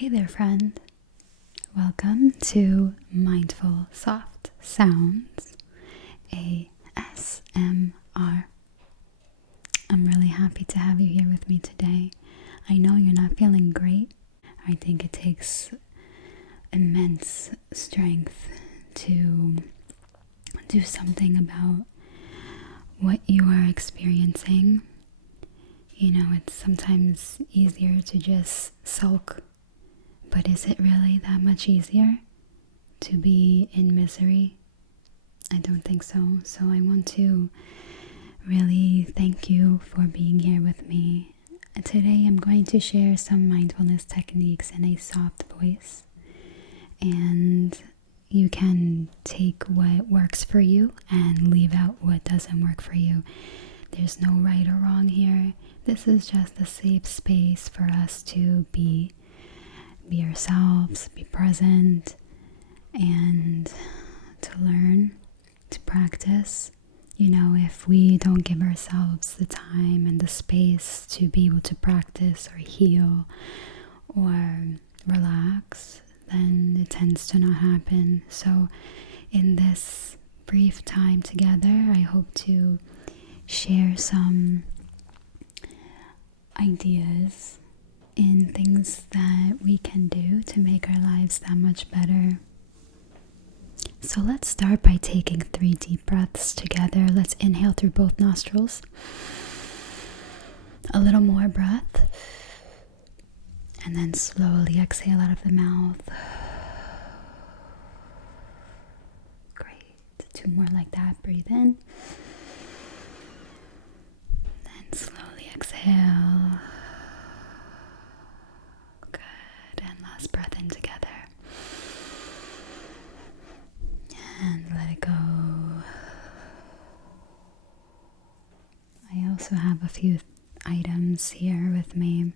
Hey there, friend. Welcome to Mindful Soft Sounds, ASMR. I'm really happy to have you here with me today. I know you're not feeling great. I think it takes immense strength to do something about what you are experiencing. You know, it's sometimes easier to just sulk. But is it really that much easier to be in misery? I don't think so. So I want to really thank you for being here with me. Today I'm going to share some mindfulness techniques in a soft voice. And you can take what works for you and leave out what doesn't work for you. There's no right or wrong here. This is just a safe space for us to be ourselves, be present, and to learn, to practice. You know, if we don't give ourselves the time and the space to be able to practice or heal or relax, then it tends to not happen. So in this brief time together, I hope to share some ideas in things that we can do to make our lives that much better. So let's start by taking 3 deep breaths together. Let's inhale through both nostrils. A little more breath. And then slowly exhale out of the mouth. Great. 2 more like that. Breathe in. Then slowly exhale. Last breath in together. And let it go. I also have a few items here with me.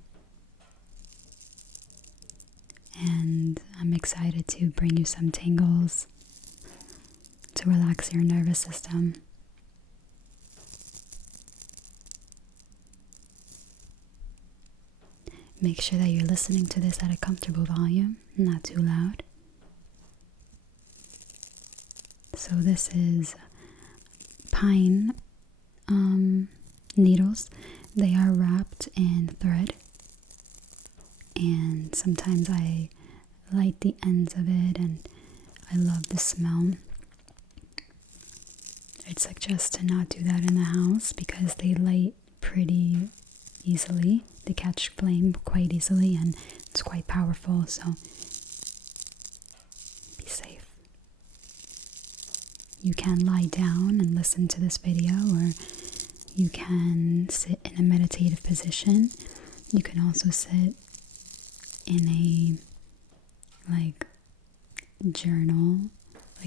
And I'm excited to bring you some tingles to relax your nervous system. Make sure that you're listening to this at a comfortable volume, not too loud. So this is pine needles. They are wrapped in thread. And sometimes I light the ends of it and I love the smell. I'd suggest to not do that in the house because they light pretty easily. They catch flame quite easily and it's quite powerful, so be safe. You can lie down and listen to this video, or you can sit in a meditative position. You can also sit in a journal,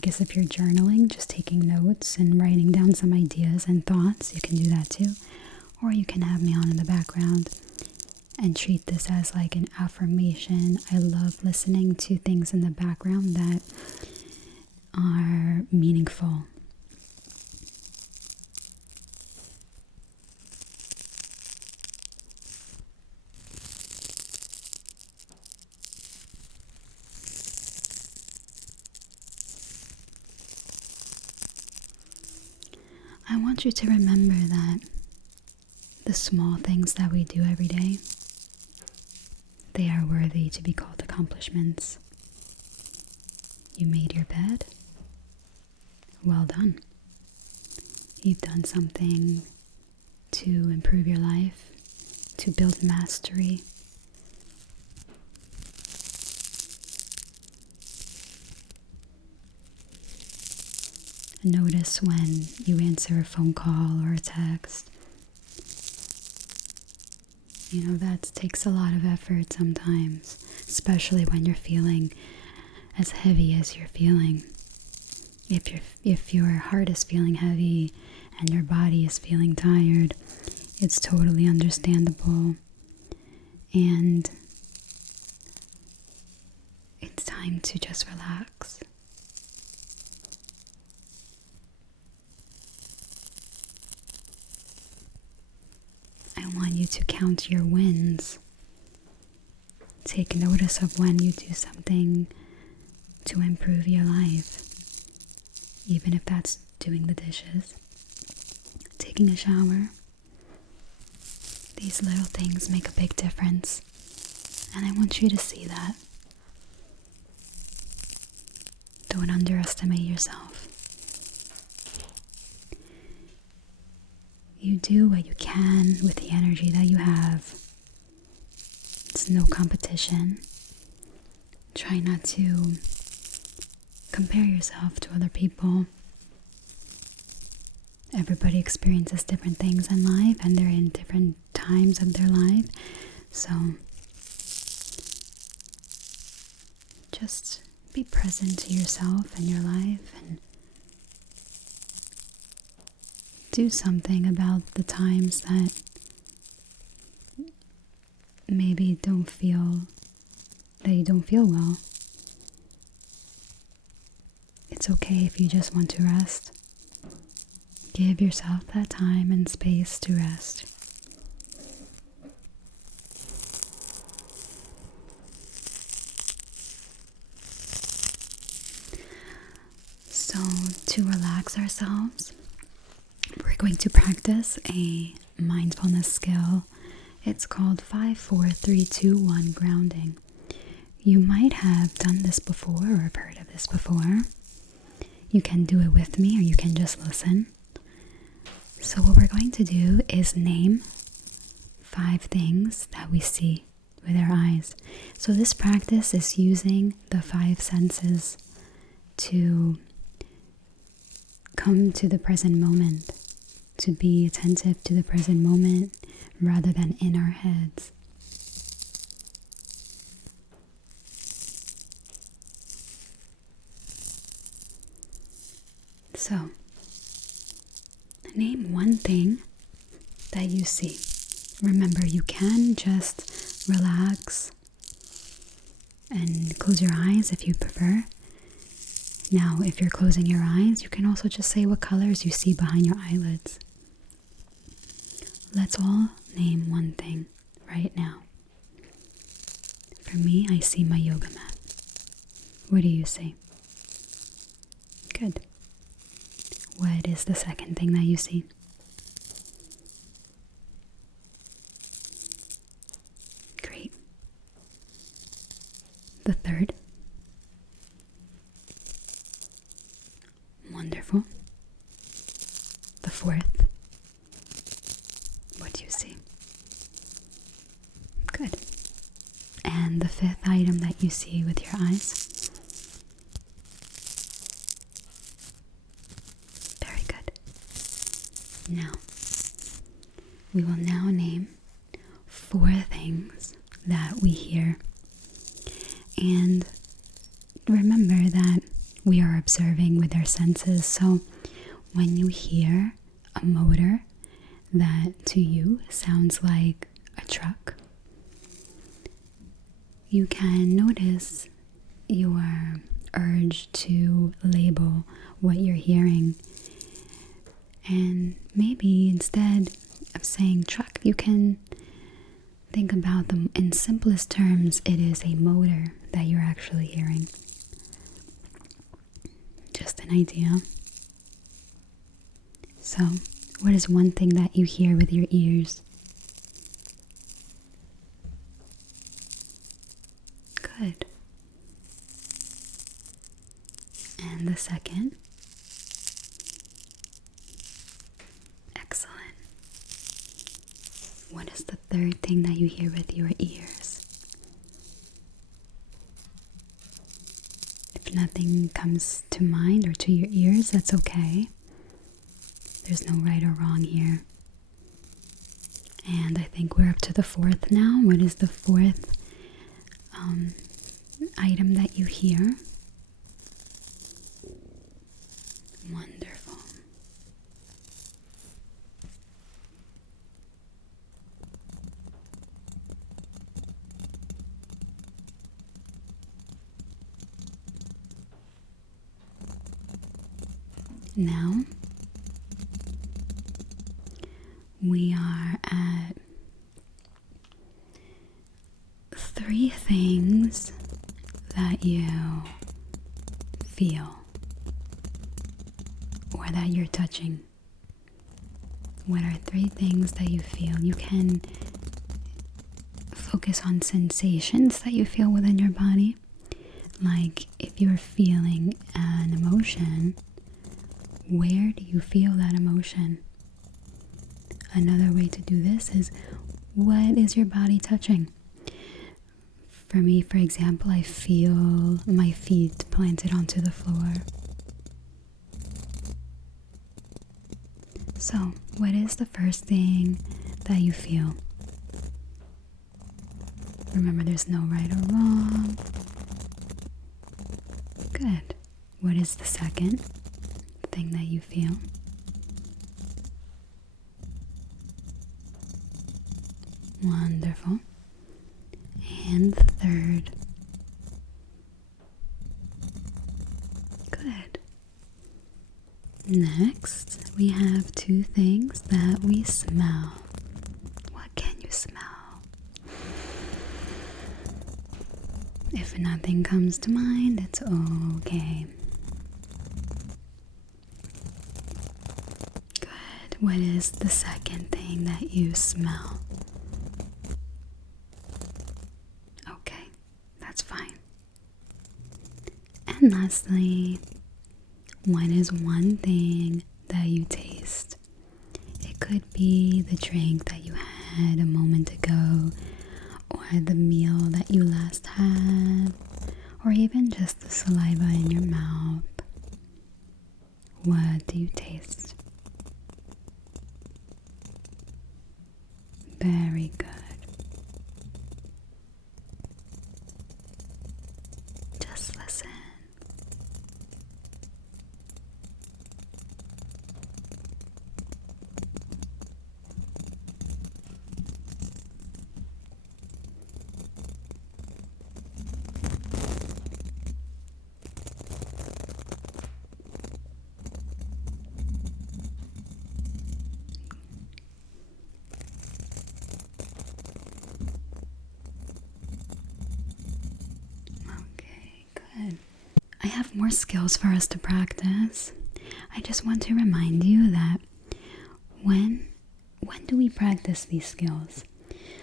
as if you're journaling, just taking notes and writing down some ideas and thoughts. You can do that too. Or you can have me on in the background and treat this as like an affirmation. I love listening to things in the background that are meaningful. I want you to remember that the small things that we do every day, they are worthy to be called accomplishments. You made your bed. Well done. You've done something to improve your life, to build mastery. Notice when you answer a phone call or a text. You know, that takes a lot of effort sometimes, especially when you're feeling as heavy as you're feeling. If your heart is feeling heavy and your body is feeling tired, it's totally understandable. And it's time to just relax. I want you to count your wins. Take notice of when you do something to improve your life, even if that's doing the dishes, taking a shower. These little things make a big difference, and I want you to see that. Don't underestimate yourself. You do what you can with the energy that you have. It's no competition. Try not to compare yourself to other people. Everybody experiences different things in life, and they're in different times of their life. So just be present to yourself and your life, and do something about the times that maybe you don't feel well. It's okay if you just want to rest. Give yourself that time and space to rest. So, to relax ourselves, we're going to practice a mindfulness skill. It's called 5-4-3-2-1 grounding. You might have done this before or have heard of this before. You can do it with me, or you can just listen. So what we're going to do is name 5 things that we see with our eyes. So this practice is using the 5 senses to come to the present moment, to be attentive to the present moment rather than in our heads. So, name one thing that you see. Remember, you can just relax and close your eyes if you prefer. Now, if you're closing your eyes, you can also just say what colors you see behind your eyelids. Let's all name one thing right now. For me, I see my yoga mat. What do you see? Good. What is the second thing that you see? Great. The third? Wonderful. The fourth? What do you see? Good. And the fifth item that you see with your eyes? Now, we will now name 4 things that we hear. And remember that we are observing with our senses. So when you hear a motor that to you sounds like a truck, you can notice your urge to label what you're hearing. And maybe instead of saying truck, you can think about them in simplest terms. It is a motor that you're actually hearing. Just an idea. So, what is one thing that you hear with your ears? Good. And the second? Excellent. What is the third thing that you hear with your ears? If nothing comes to mind or to your ears, that's okay. There's no right or wrong here. And I think we're up to the fourth now. What is the fourth item that you hear? Wonderful. Now, we are at 3 3 things that you feel or that you're touching. What are 3 things that you feel? You can focus on sensations that you feel within your body. Like if you're feeling an emotion, where do you feel that emotion? Another way to do this is, what is your body touching? For me, for example, I feel my feet planted onto the floor. So, what is the first thing that you feel? Remember, there's no right or wrong. Good. What is the second thing that you feel? Wonderful. And the third. Good. Next, we have 2 things that we smell. What can you smell? If nothing comes to mind, it's okay. Good. What is the second thing that you smell? Okay, that's fine. And lastly, what is one thing that you taste? It could be the drink that you had a moment ago, or the meal that you last had, or even just the saliva in your mouth. What do you taste? Very good. Just listen. I have more skills for us to practice. I just want to remind you that when do we practice these skills?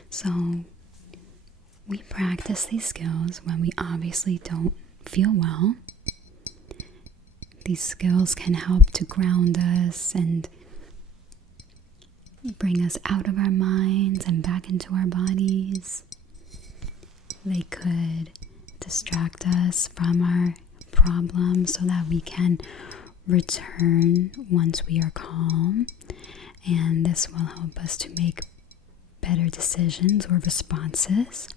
So we practice these skills when we obviously don't feel well. These skills can help to ground us and bring us out of our minds and back into our bodies. They could distract us from our problems so that we can return once we are calm, and this will help us to make better decisions or responses.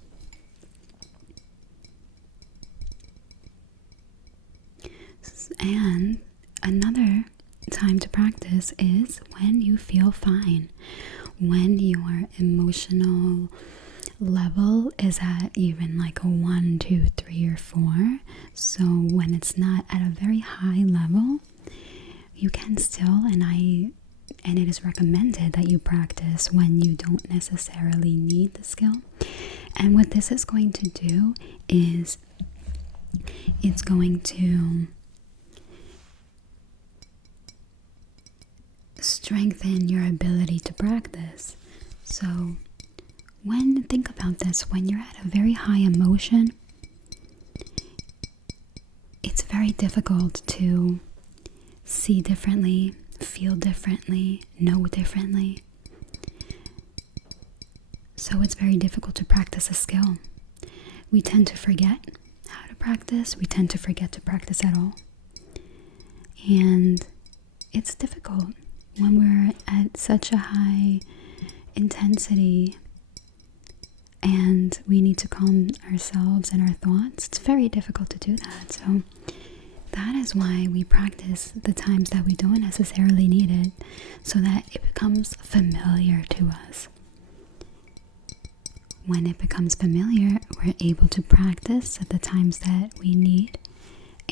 And another time to practice is when you feel fine, when your emotional level is at even like a 1, 2, 3, or 4. So when it's not at a very high level, you can still, and it is recommended that you practice when you don't necessarily need the skill. And what this is going to do is it's going to strengthen your ability to practice. So think about this, when you're at a very high emotion, it's very difficult to see differently, feel differently, know differently. So it's very difficult to practice a skill. We tend to forget how to practice. We tend to forget to practice at all. And it's difficult when we're at such a high intensity and we need to calm ourselves and our thoughts. It's very difficult to do that. So that is why we practice the times that we don't necessarily need it, so that it becomes familiar to us. When it becomes familiar, we're able to practice at the times that we need,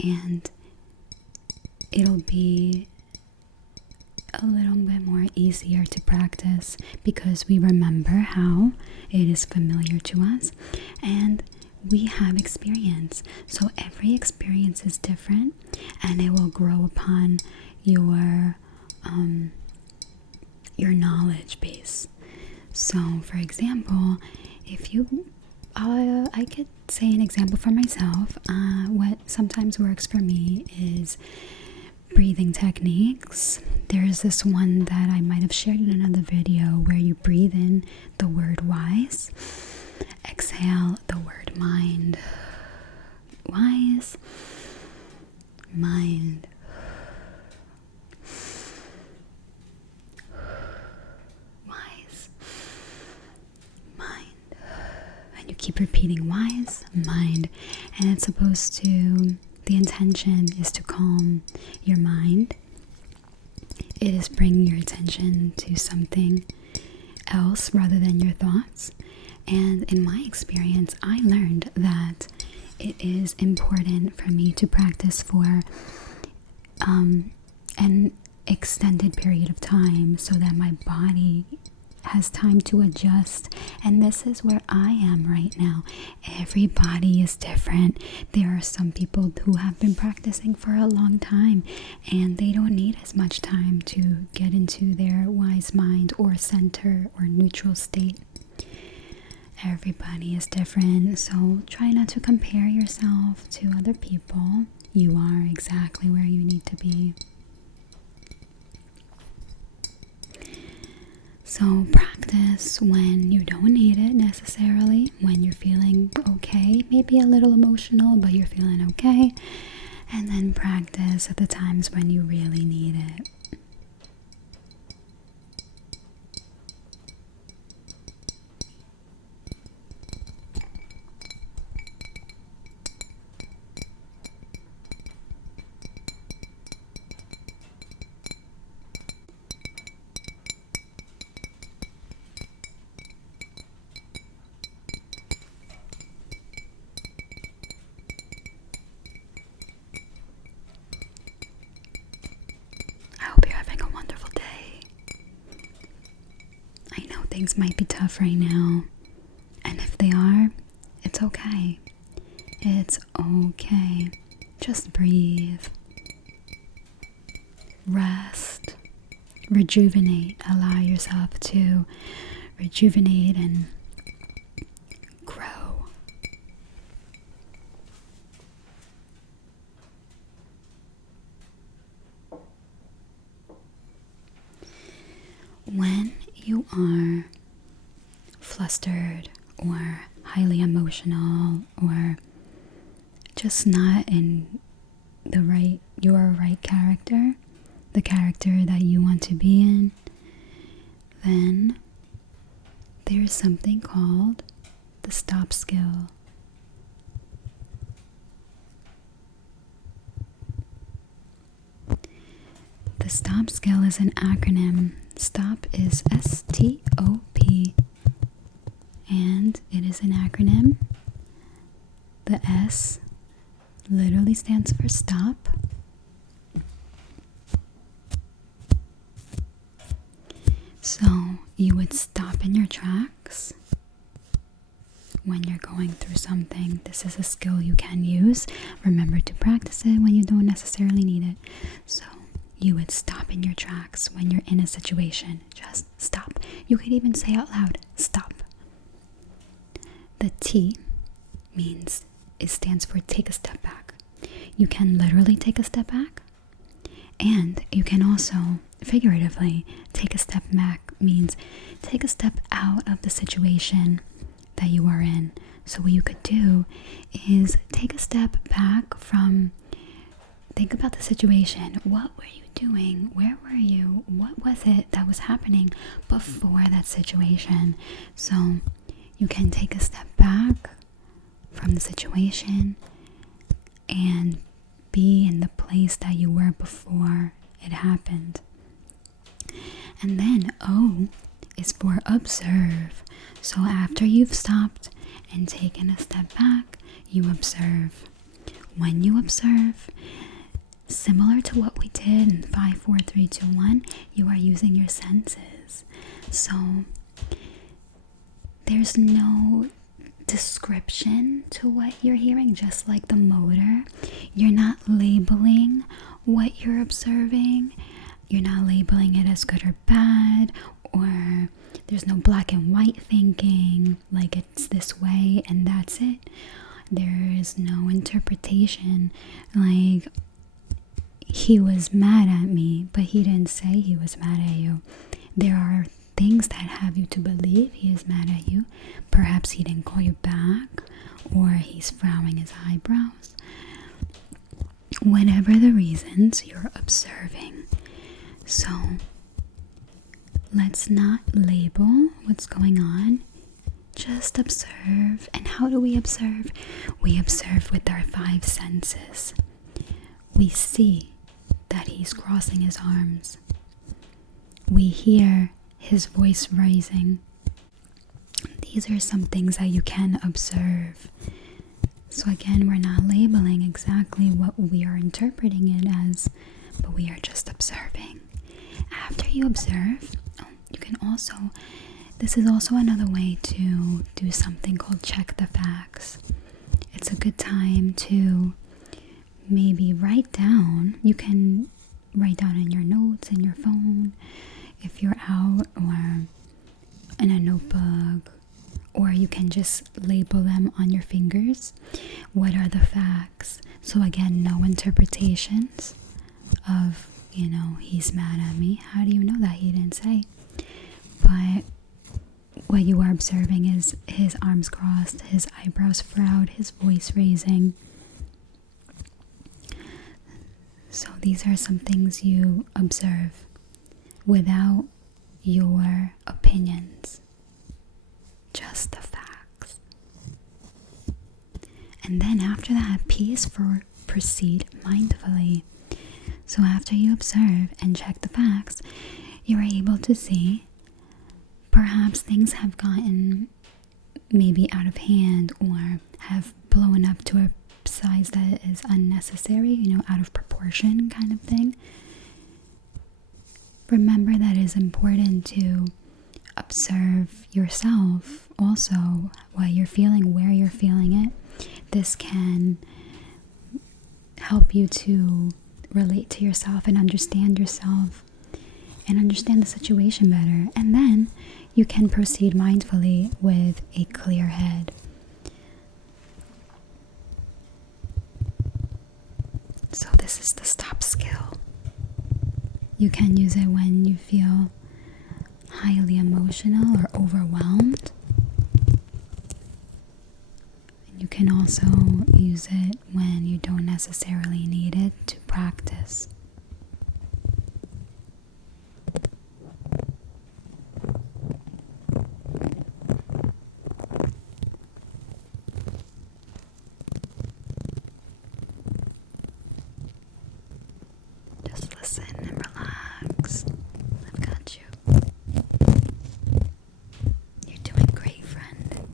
and it'll be a little bit more easier to practice because we remember how it is familiar to us, and we have experience. So every experience is different, and it will grow upon your knowledge base. So, for example, if you, I could say an example for myself. What sometimes works for me is breathing techniques. There's this one that I might have shared in another video where you breathe in the word wise, exhale the word mind. Wise, mind. Wise, mind. And you keep repeating wise, mind. And it's supposed to, the intention is to calm your mind. It is bringing your attention to something else rather than your thoughts. And in my experience, I learned that it is important for me to practice for an extended period of time so that my body has time to adjust. And this is where I am right now. Everybody is different. There are some people who have been practicing for a long time and they don't need as much time to get into their wise mind or center or neutral state. Everybody is different, so try not to compare yourself to other people. You are exactly where you need to be. So practice when you don't need it necessarily, when you're feeling okay, maybe a little emotional, but you're feeling okay. And then practice at the times when you really need it. I hope you're having a wonderful day. I know things might be tough right now, and if they are, it's okay. It's okay. Just breathe. Rest. Rejuvenate. Allow yourself to rejuvenate and grow. When you are flustered or highly emotional or just not in your right character, the character that you want to be in, then there's something called the stop skill. The stop skill is an acronym. Stop is S-T-O-P, and it is an acronym. The S literally stands for stop. So you would stop in your tracks when you're going through something. This is a skill you can use. Remember to practice it when you don't necessarily need it. So you would stop in your tracks when you're in a situation. Just stop. You could even say out loud, stop. The T stands for take a step back. You can literally take a step back, and you can also figuratively take a step back. Means take a step out of the situation that you are in. So what you could do is take a step back from, think about the situation. What were you doing? Where were you? What was it that was happening before that situation? So you can take a step back from the situation and be in the place that you were before it happened. And then O is for observe. So after you've stopped and taken a step back, you observe. When you observe, similar to what we did in 5, 4, 3, 2, 1, you are using your senses. So there's no description to what you're hearing, just like the motor. You're not labeling what you're observing. You're not labeling it as good or bad, or there's no black and white thinking, like it's this way and that's it. There is no interpretation, like he was mad at me, but he didn't say he was mad at you. There are things that have you to believe he is mad at you. Perhaps he didn't call you back, or he's frowning his eyebrows. Whatever the reasons, you're observing. So let's not label what's going on. Just observe. And how do we observe? We observe with our 5 senses. We see that he's crossing his arms. We hear his voice rising. These are some things that you can observe. So again, we're not labeling exactly what we are interpreting it as, but we are just observing. After you observe, you can also, this is also another way to do something called check the facts. It's a good time to maybe write down. You can write down in your notes, in your phone, if you're out, or in a notebook, or you can just label them on your fingers. What are the facts? So again, no interpretations of, he's mad at me. How do you know that? He didn't say. But what you are observing is his arms crossed, his eyebrows furrowed, his voice raising. So these are some things you observe without your opinions, just the facts. And then after that, P is for proceed mindfully. So after you observe and check the facts, you're able to see perhaps things have gotten maybe out of hand, or have blown up to a size that is unnecessary, out of proportion kind of thing. Remember that it is important to observe yourself also, what you're feeling, where you're feeling it. This can help you to relate to yourself and understand yourself and understand the situation better. And then you can proceed mindfully with a clear head. So this is the stop skill. You can use it when you feel highly emotional or overwhelmed. And you can also use it when you don't necessarily need it to practice. Just listen and relax. I've got you. You're doing great, friend.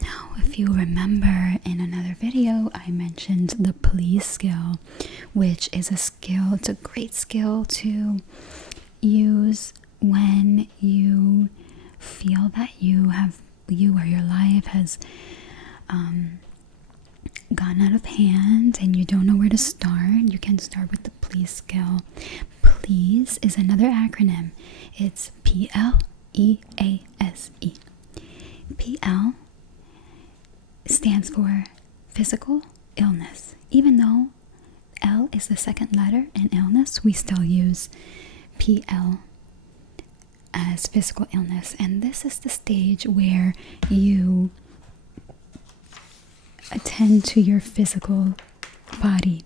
Now, if you remember in another video, I mentioned the please skill, which is a skill, it's a great skill to use when you feel that you or your life has gone out of hand and you don't know where to start. You can start with the please skill. Please is another acronym. It's PLEASE. PL stands for physical illness. Even though L is the second letter in illness, we still use PL as physical illness. And this is the stage where you attend to your physical body.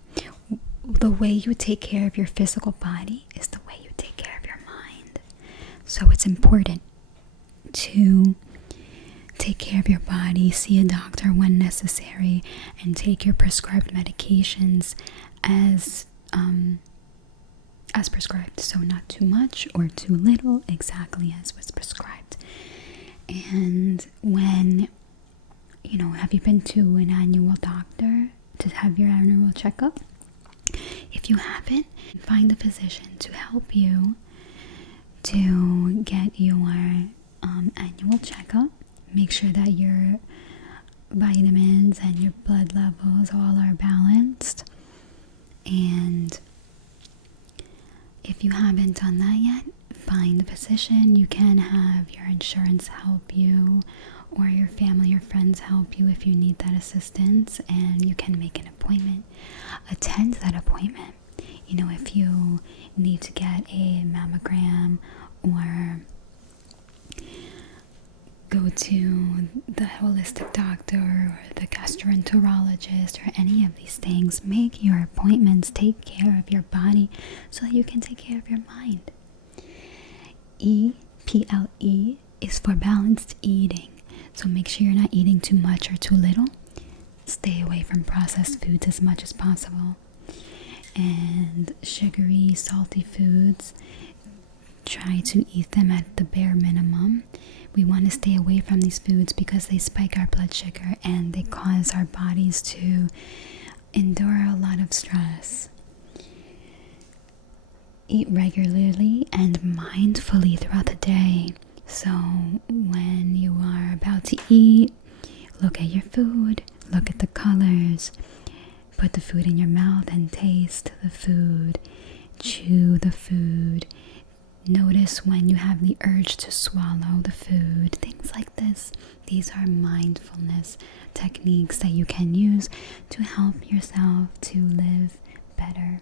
The way you take care of your physical body is the way you take care of your mind. So it's important to take care of your body, see a doctor when necessary, and take your prescribed medications as prescribed. So not too much or too little, exactly as was prescribed. And when, have you been to an annual doctor to have your annual checkup? If you haven't, find a physician to help you to get your annual checkup. Make sure that your vitamins and your blood levels all are balanced. And if you haven't done that yet, find a physician. You can have your insurance help you, or your family or friends help you if you need that assistance, and you can make an appointment. Attend that appointment. You know, if you need to get a mammogram or go to the holistic doctor or the gastroenterologist or any of these things, make your appointments. Take care of your body so that you can take care of your mind. EPLE is for balanced eating. So make sure you're not eating too much or too little. Stay away from processed foods as much as possible. And sugary, salty foods, try to eat them at the bare minimum. We want to stay away from these foods because they spike our blood sugar and they cause our bodies to endure a lot of stress. Eat regularly and mindfully throughout the day. So when you are about to eat, look at your food, look at the colors, put the food in your mouth and taste the food, chew the food. Notice when you have the urge to swallow the food, things like this. These are mindfulness techniques that you can use to help yourself to live better.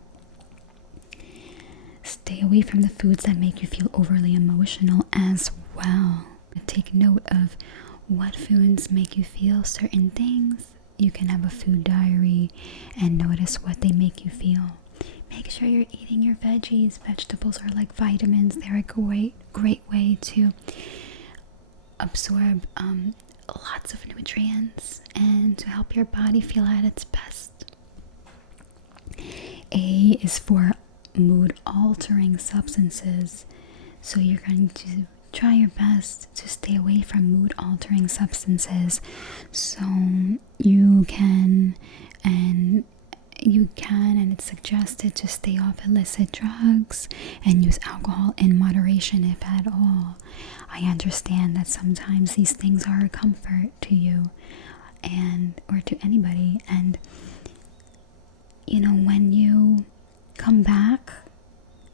Stay away from the foods that make you feel overly emotional as well. Take note of what foods make you feel certain things. You can have a food diary and notice what they make you feel. Make sure you're eating your veggies. Vegetables are like vitamins. They're a great way to absorb lots of nutrients and to help your body feel at its best. A is for mood altering substances. So you're going to try your best to stay away from mood altering substances. So you can and it's suggested to stay off illicit drugs and use alcohol in moderation if at all. I understand that sometimes these things are a comfort to you or to anybody, and you know, when you come back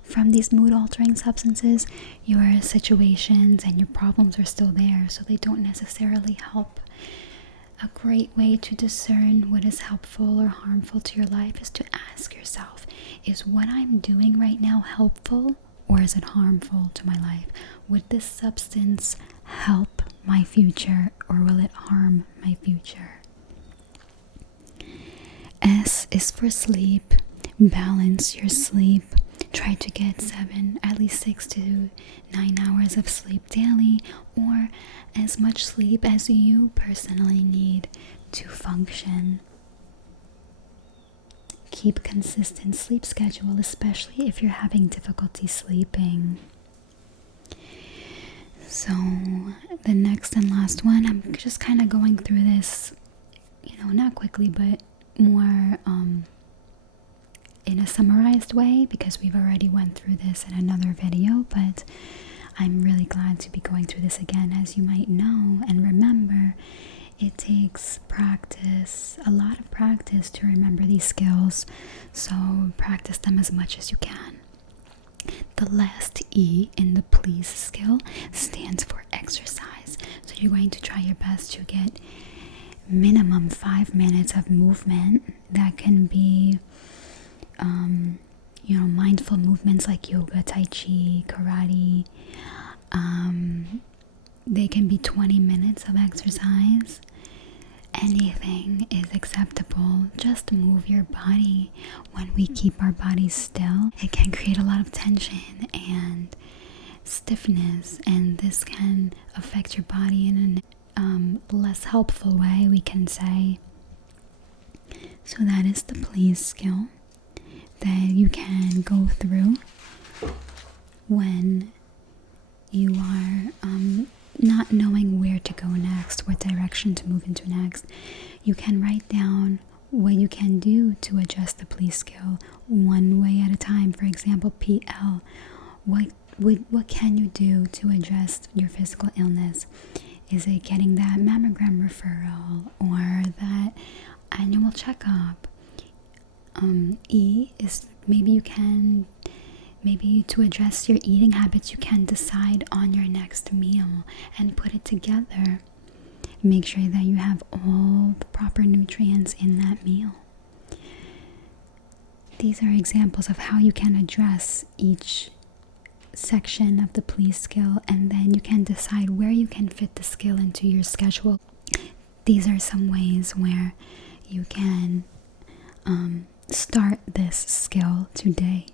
from these mood altering substances, your situations and your problems are still there, so they don't necessarily help. A great way to discern what is helpful or harmful to your life is to ask yourself, is what I'm doing right now helpful or is it harmful to my life? Would this substance help my future or will it harm my future? S is for sleep. Balance your sleep. Try to get at least 6 to 9 hours of sleep daily, or as much sleep as you personally need to function. Keep consistent sleep schedule, especially if you're having difficulty sleeping. So the next and last one, I'm just kind of going through this, not quickly, but more in a summarized way, because we've already went through this in another video, but I'm really glad to be going through this again, as you might know. And remember, it takes practice, a lot of practice, to remember these skills, so practice them as much as you can. The last E in the please skill stands for exercise. So you're going to try your best to get minimum 5 minutes of movement. That can be mindful movements like yoga, tai chi, karate. They can be 20 minutes of exercise. Anything is acceptable. Just move your body. When we keep our bodies still, it can create a lot of tension and stiffness, and this can affect your body in a less helpful way, we can say. So that is the please skill that you can go through when you are not knowing where to go next, what direction to move into next. You can write down what you can do to adjust the please scale one way at a time. For example, PL. What can you do to address your physical illness? Is it getting that mammogram referral or that annual checkup? E is maybe to address your eating habits, you can decide on your next meal and put it together. Make sure that you have all the proper nutrients in that meal. These are examples of how you can address each section of the please scale, and then you can decide where you can fit the scale into your schedule. These are some ways where you can start this skill today.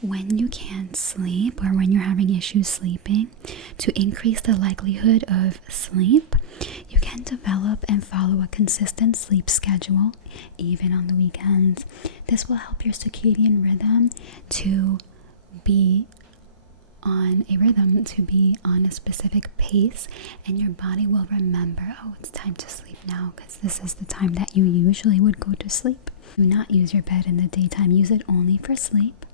When you can't sleep or when you're having issues sleeping, to increase the likelihood of sleep, you can develop and follow a consistent sleep schedule, even on the weekends. This will help your circadian rhythm to be on a specific pace, and your body will remember, oh, it's time to sleep now, because this is the time that you usually would go to sleep. Do not use your bed in the daytime. Use it only for sleep.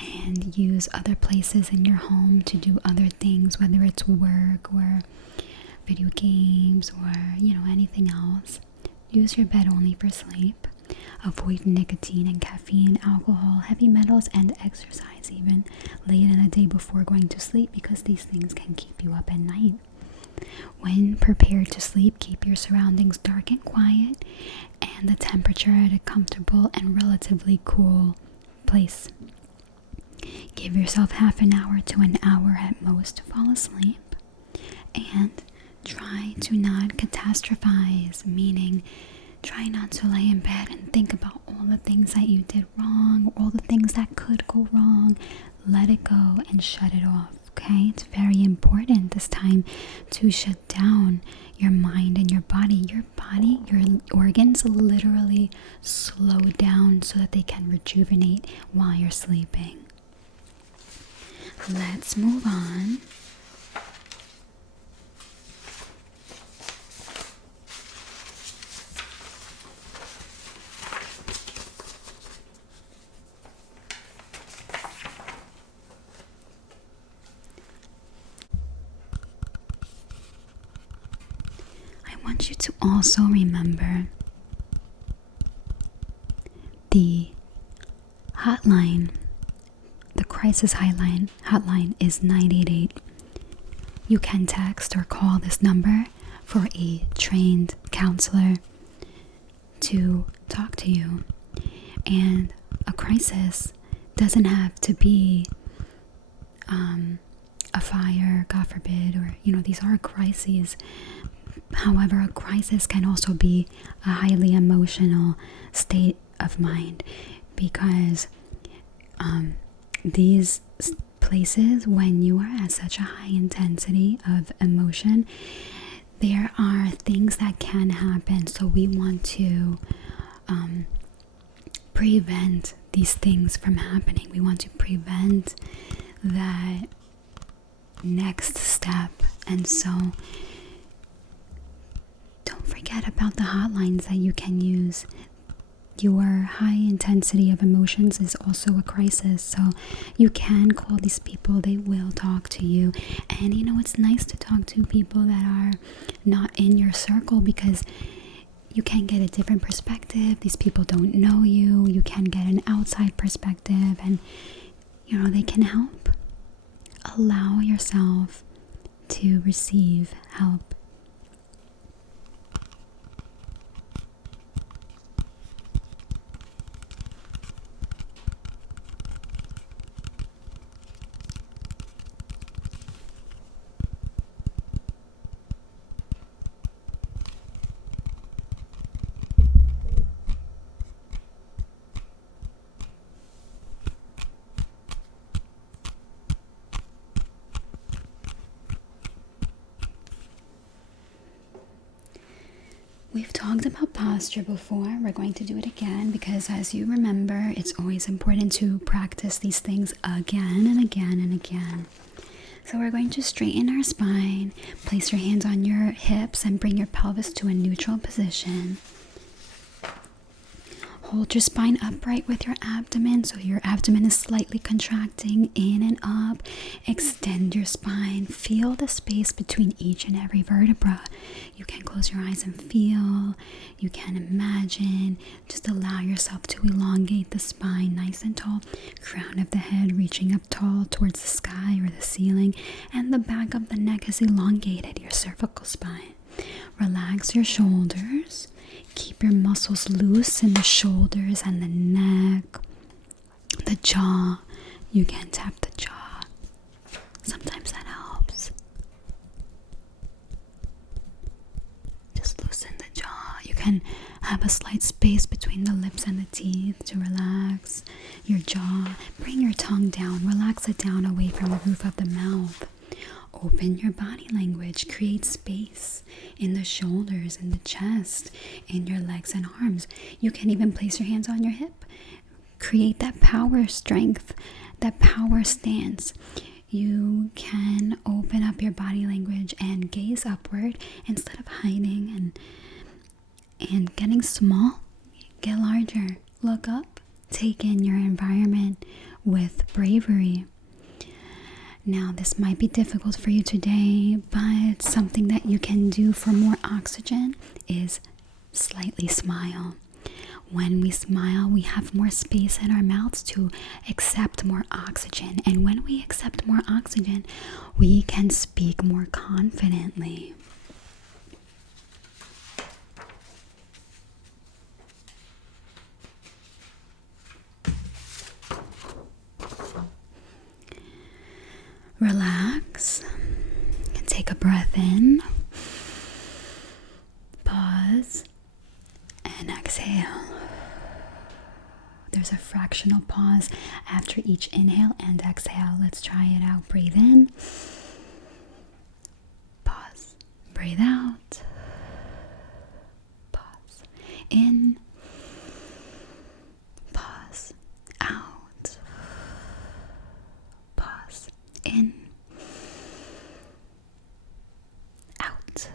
And use other places in your home to do other things, whether it's work or video games or anything else. Use your bed only for sleep. Avoid nicotine and caffeine, alcohol, heavy metals, and exercise even late in the day before going to sleep, because these things can keep you up at night. When prepared to sleep, keep your surroundings dark and quiet, and the temperature at a comfortable and relatively cool place. Give yourself half an hour to an hour at most to fall asleep, and try to not catastrophize, meaning try not to lay in bed and think about all the things that you did wrong, all the things that could go wrong. Let it go and shut it off, okay? It's very important this time to shut down your mind and your body. Your organs literally slow down so that they can rejuvenate while you're sleeping. Let's move on. I want you to also remember the hotline. The crisis hotline is 988. You can text or call this number for a trained counselor to talk to you. And a crisis doesn't have to be a fire, God forbid, or these are crises. However, a crisis can also be a highly emotional state of mind, because these places, when you are at such a high intensity of emotion, there are things that can happen. So we want to prevent these things from happening. We want to prevent that next step. And so don't forget about the hotlines that you can use. Your high intensity of emotions is also a crisis, so you can call these people. They will talk to you, and it's nice to talk to people that are not in your circle, because you can get a different perspective. These people don't know you. You can get an outside perspective, and they can help. Allow yourself to receive help. We've talked about posture before. We're going to do it again, because as you remember, it's always important to practice these things again and again and again. So we're going to straighten our spine. Place your hands on your hips and bring your pelvis to a neutral position. Hold your spine upright with your abdomen, so your abdomen is slightly contracting in and up. Extend your spine. Feel the space between each and every vertebra. You can close your eyes and feel. You can imagine. Just allow yourself to elongate the spine nice and tall. Crown of the head reaching up tall towards the sky or the ceiling. And the back of the neck is elongated, your cervical spine. Relax your shoulders. Keep your muscles loose in the shoulders and the neck, the jaw. You can tap the jaw. Sometimes that helps. Just loosen the jaw. You can have a slight space between the lips and the teeth to relax your jaw. Bring your tongue down. Relax it down away from the roof of the mouth. Open your body language. Create space in the shoulders, in the chest, in your legs and arms. You can even place your hands on your hip. Create that power strength, that power stance. You can open up your body language and gaze upward instead of hiding and getting small. Get larger. Look up. Take in your environment with bravery. Now, this might be difficult for you today, but something that you can do for more oxygen is slightly smile. When we smile, we have more space in our mouths to accept more oxygen. And when we accept more oxygen, we can speak more confidently. Relax and take a breath in, pause, and exhale. There's a fractional pause after each inhale and exhale. Let's try it out. Breathe in, pause, breathe out, pause, in, pause, out, pause, in, out,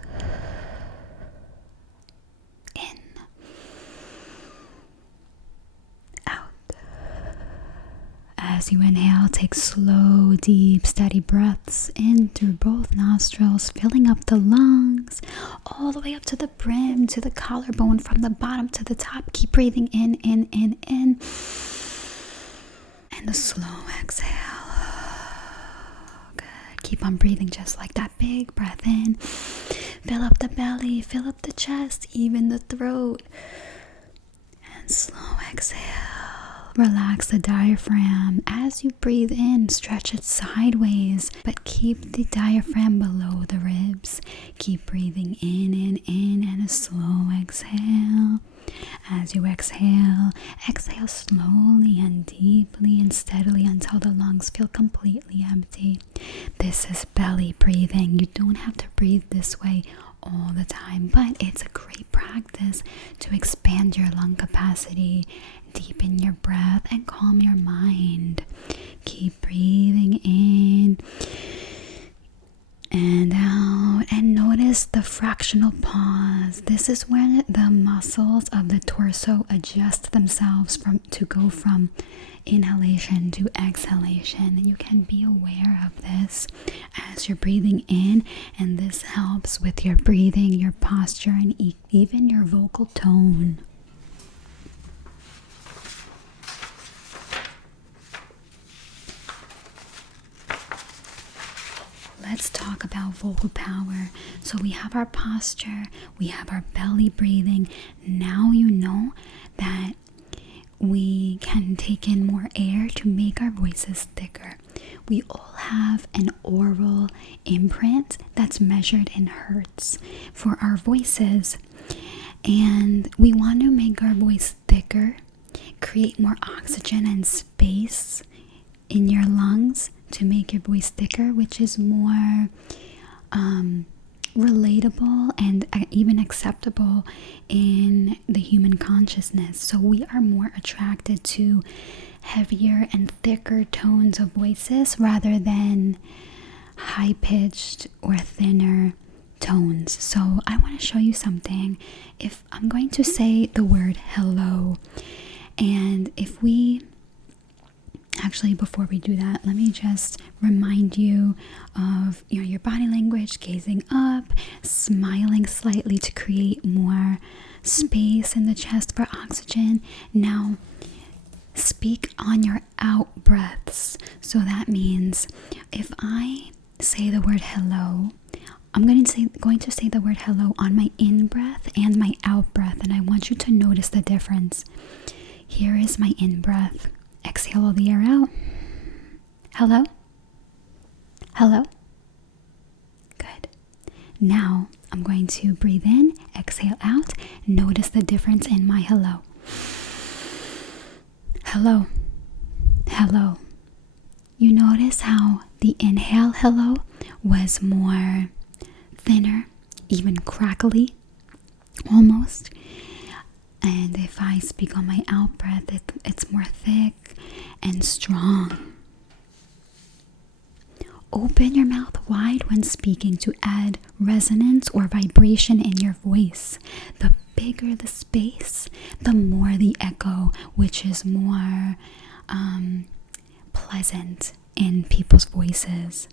in, out. As you inhale, take slow, deep, steady breaths in through both nostrils, filling up the lungs, all the way up to the brim, to the collarbone, from the bottom to the top. Keep breathing in. And a slow exhale. Keep on breathing just like that. Big breath in. Fill up the belly, fill up the chest, even the throat. And slow exhale. Relax the diaphragm. As you breathe in, stretch it sideways, but keep the diaphragm below the ribs. Keep breathing in and a slow exhale. As you exhale, exhale slowly and deeply and steadily until the lungs feel completely empty. This is belly breathing. You don't have to breathe this way all the time, but it's a great practice to expand your lung capacity, deepen your breath, and calm your mind. Keep breathing in and out, and notice the fractional pause. This is when the muscles of the torso adjust themselves to go from inhalation to exhalation. And you can be aware of this as you're breathing in, and this helps with your breathing, your posture, and even your vocal tone. Let's talk about vocal power. So we have our posture, we have our belly breathing. Now you know that we can take in more air to make our voices thicker. We all have an oral imprint that's measured in hertz for our voices. And we want to make our voice thicker, create more oxygen and space in your lungs to make your voice thicker, which is more relatable and even acceptable in the human consciousness. So we are more attracted to heavier and thicker tones of voices rather than high-pitched or thinner tones. So I want to show you something. If I'm going to say the word hello, and if we actually, before we do that, let me just remind you of your body language, gazing up, smiling slightly to create more space in the chest for oxygen. Now speak on your out breaths. So that means if I say the word hello, I'm going to say the word hello on my in breath and my out breath, and I want you to notice the difference. Here is my in breath. Exhale all the air out. Hello. Hello. Good. Now I'm going to breathe in, exhale out. Notice the difference in my hello. Hello. Hello. You notice how the inhale hello was more thinner, even crackly, almost. And if I speak on my out breath, it's more thick and strong. Open your mouth wide when speaking to add resonance or vibration in your voice. The bigger the space, the more the echo, which is more pleasant in people's voices.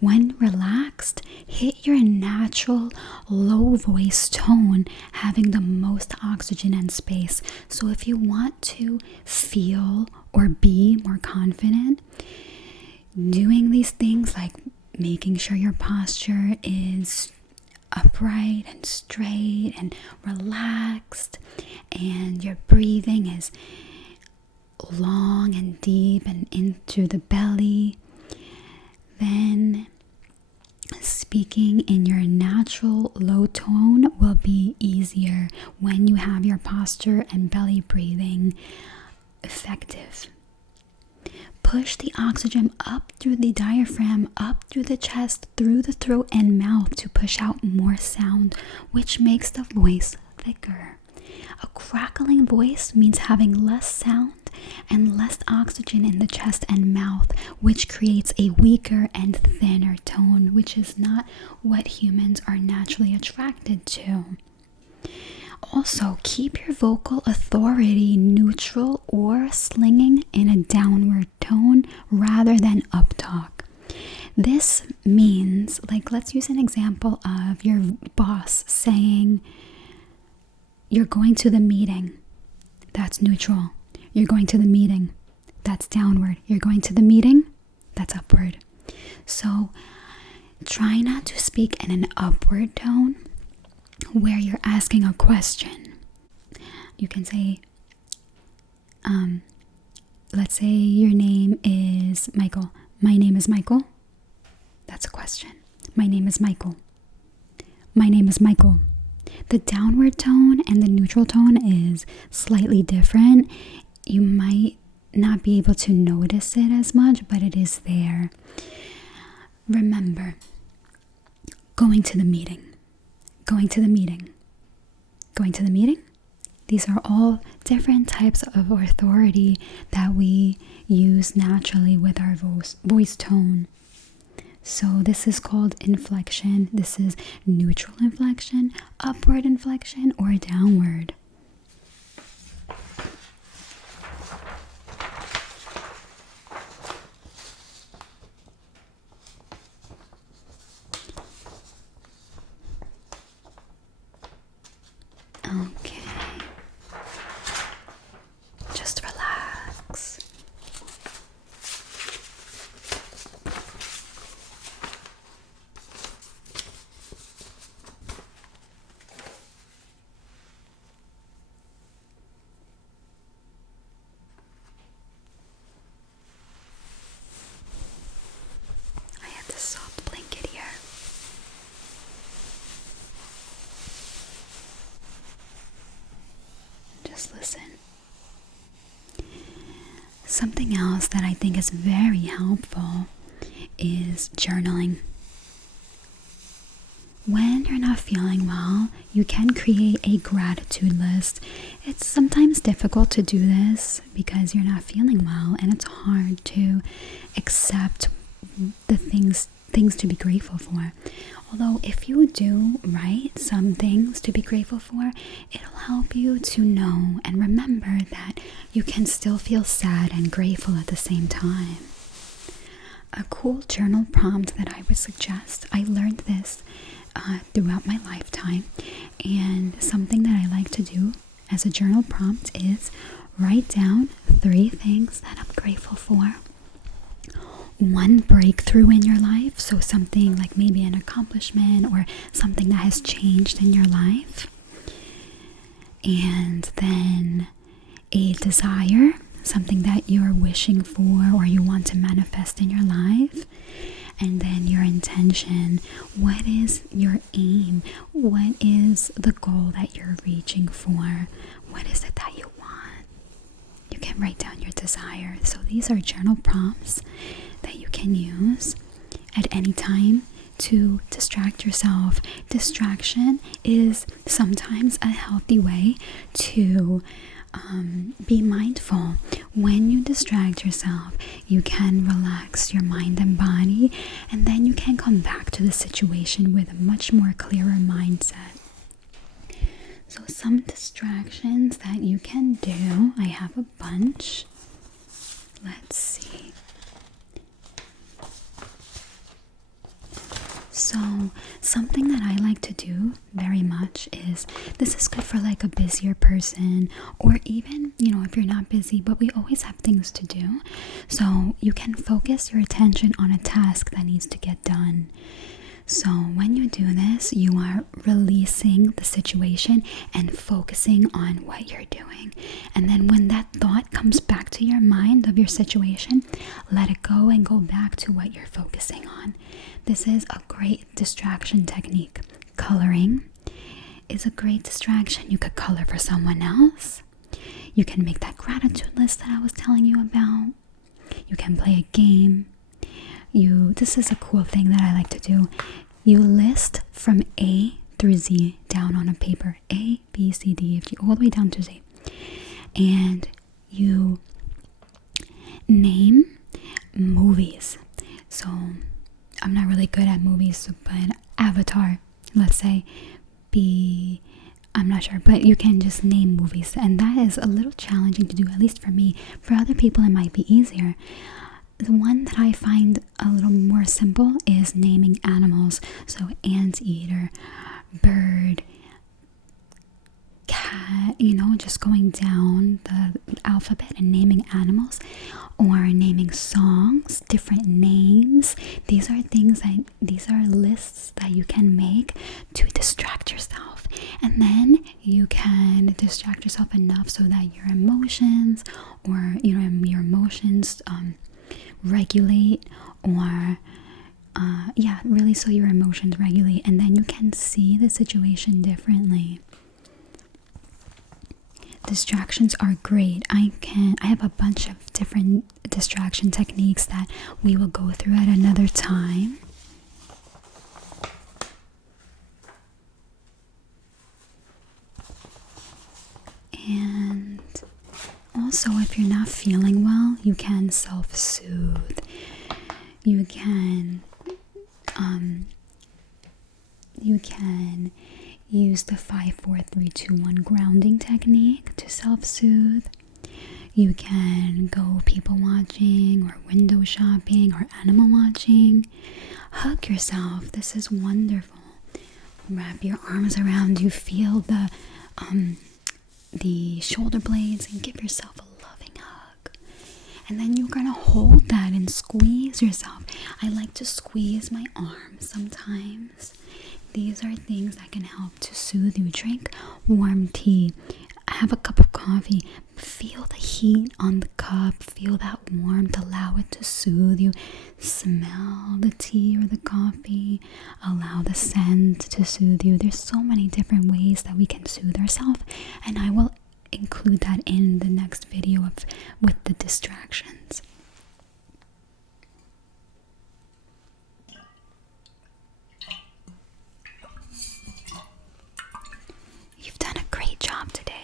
When relaxed, hit your natural low voice tone, having the most oxygen and space. So if you want to feel or be more confident, doing these things like making sure your posture is upright and straight and relaxed, and your breathing is long and deep and into the belly, then speaking in your natural low tone will be easier when you have your posture and belly breathing effective. Push the oxygen up through the diaphragm, up through the chest, through the throat and mouth to push out more sound, which makes the voice thicker. A crackling voice means having less sound and less oxygen in the chest and mouth, which creates a weaker and thinner tone, which is not what humans are naturally attracted to. Also, keep your vocal authority neutral or slinging in a downward tone rather than uptalk. This means, like, let's use an example of your boss saying, "You're going to the meeting." That's neutral. "You're going to the meeting." That's downward. "You're going to the meeting." That's upward. So try not to speak in an upward tone where you're asking a question. You can say, let's say your name is Michael. "My name is Michael." That's a question. "My name is Michael." "My name is Michael." The downward tone and the neutral tone is slightly different. You might not be able to notice it as much, but it is there. Remember, going to the meeting, going to the meeting, going to the meeting. These are all different types of authority that we use naturally with our voice tone. So this is called inflection. This is neutral inflection, upward inflection, or downward. Okay. Just relax. I have this soft blanket here. Just listen. Something else that I think is very helpful is journaling. When you're not feeling well, you can create a gratitude list. It's sometimes difficult to do this because you're not feeling well, and it's hard to accept the things things to be grateful for. Although if you do write some things to be grateful for, it'll help you to know and remember that you can still feel sad and grateful at the same time. A cool journal prompt that I would suggest, I learned this throughout my lifetime, and something that I like to do as a journal prompt is write down 3 things that I'm grateful for. 1 breakthrough in your life, so something like maybe an accomplishment or something that has changed in your life. And then a desire, something that you're wishing for or you want to manifest in your life. And then your intention. What is your aim? What is the goal that you're reaching for? What is it that you want? You can write down your desire. So these are journal prompts that you can use at any time to distract yourself. Distraction is sometimes a healthy way to be mindful. When you distract yourself, you can relax your mind and body, and then you can come back to the situation with a much more clearer mindset. So some distractions that you can do, I have a bunch. Let's see. So something that I like to do very much is, this is good for like a busier person, or even, if you're not busy, but we always have things to do. So you can focus your attention on a task that needs to get done. So when you do this, you are releasing the situation and focusing on what you're doing. And then when that thought comes back to your mind of your situation, let it go and go back to what you're focusing on. This is a great distraction technique. Coloring is a great distraction. You could color for someone else. You can make that gratitude list that I was telling you about. You can play a game. This is a cool thing that I like to do. You list from A through Z down on a paper. A, B, C, D, F, G, all the way down to Z. And you name movies. So I'm not really good at movies, but Avatar, let's say, I'm not sure, but you can just name movies. And that is a little challenging to do, at least for me. For other people, it might be easier. The one that I find a little more simple is naming animals. So anteater, bird, cat, just going down the alphabet and naming animals, or naming songs, different names. These are lists that you can make to distract yourself. And then you can distract yourself enough so that your emotions regulate, or really, so your emotions regulate, and then you can see the situation differently. Distractions are great. I have a bunch of different distraction techniques that we will go through at another time. And also, if you're not feeling well, you can self-soothe. You can use the 5, 4, 3, 2, 1 grounding technique to self-soothe. You can go people watching or window shopping or animal watching. Hug yourself. This is wonderful. Wrap your arms around you. Feel the shoulder blades and give yourself a loving hug. And then you're going to hold that and squeeze yourself. I like to squeeze my arms sometimes. These are things that can help to soothe you. Drink warm tea. Have a cup of coffee. Feel the heat on the cup. Feel that warmth. Allow it to soothe you. Smell the tea or the coffee. Allow the scent to soothe you. There's so many different ways that we can soothe ourselves, and I will include that in the next video with the distractions. You've done a great job today.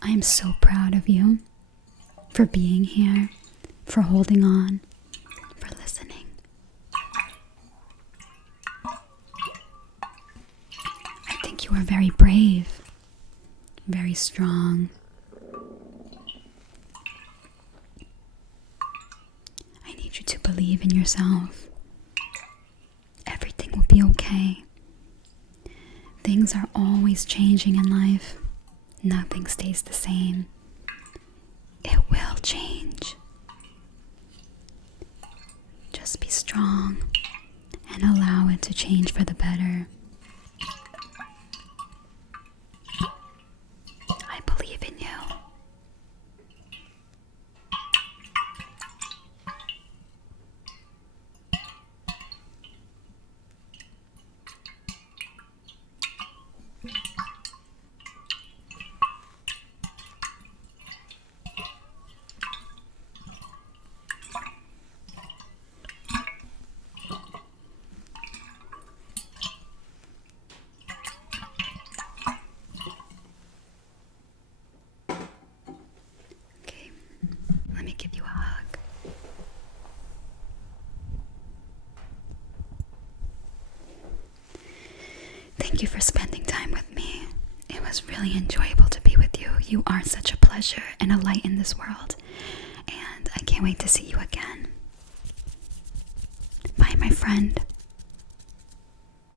I am so proud of you for being here, for holding on, for listening. very brave, very strong. I need you to believe in yourself. Everything will be okay. Things are always changing in life. Nothing stays the same. It will change. Just be strong and allow it to change for the better. I believe in you. Okay, let me give you a hug. Thank you for spending time with me. It was really enjoyable to be with you. You are such a pleasure and a light in this world. And I can't wait to see you again. Bye, my friend.